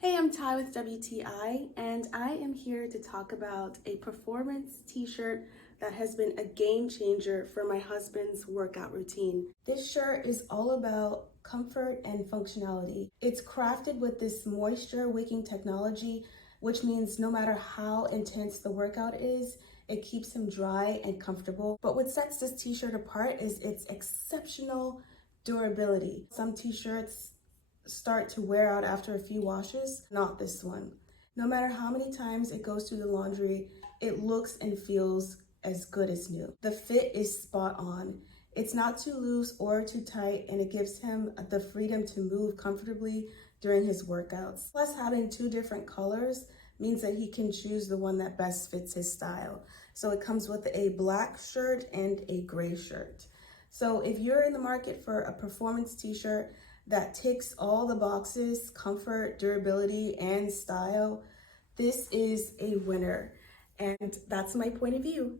Hey, I'm Ty with WTI, and I am here to talk about a performance t-shirt that has been a game changer for my husband's workout routine. This shirt is all about comfort and functionality. It's crafted with this moisture-wicking technology, which means no matter how intense the workout is, it keeps him dry and comfortable. But what sets this t-shirt apart is its exceptional durability. Some t-shirts start to wear out after a few washes, not this one. No matter how many times it goes through the laundry, it looks and feels as good as new. The fit is spot on. It's not too loose or too tight, and it gives him the freedom to move comfortably during his workouts. Plus, having two different colors means that he can choose the one that best fits his style. So it comes with a black shirt and a gray shirt. So if you're in the market for a performance t-shirt that ticks all the boxes, comfort, durability, and style, this is a winner. And that's my point of view.